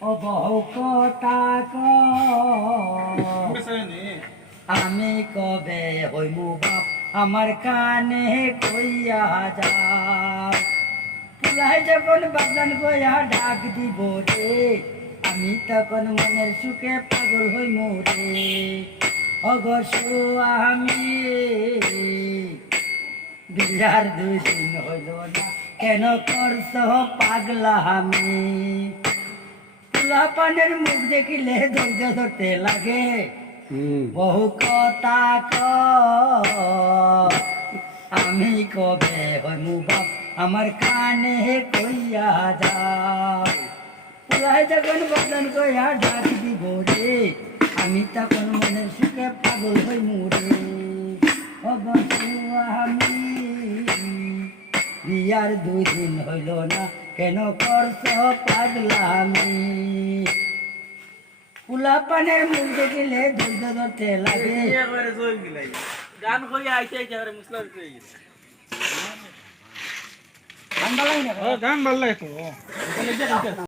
ও বহু কথা আমি কবে হইমু বাপ আমার কানে কইয়া যাও পুলাই যখন বাগান গয়া ডাক দিব রে আমি তখন মনের সুখে পাগল হইমু রে অগসু আমি বিয়ার দুদিন হইল না কেন করছ পাগলা আমি পুলা পানের মুখ দেখিলে ধৈর্য ধরতে লাগে বহু কথা আমি কবে হইমু বাপ আমার কানে কইয়া যাও পুলাই যখন বদন কইয়া ডাক দিব রে আমি তখন মনের সুখে পাগল হইমু রে অবশ্য আমি বিয়ার 2 দিন হইল না কেন করছ পাগলামি পুলা পানের মুখ দেখিলে ধৈর্য ধরতে লাগে গান কইয়া আইছে একেবারে মুসলার হয়ে গেছে গান ভালো লাগে না গান ভালো লাগে তো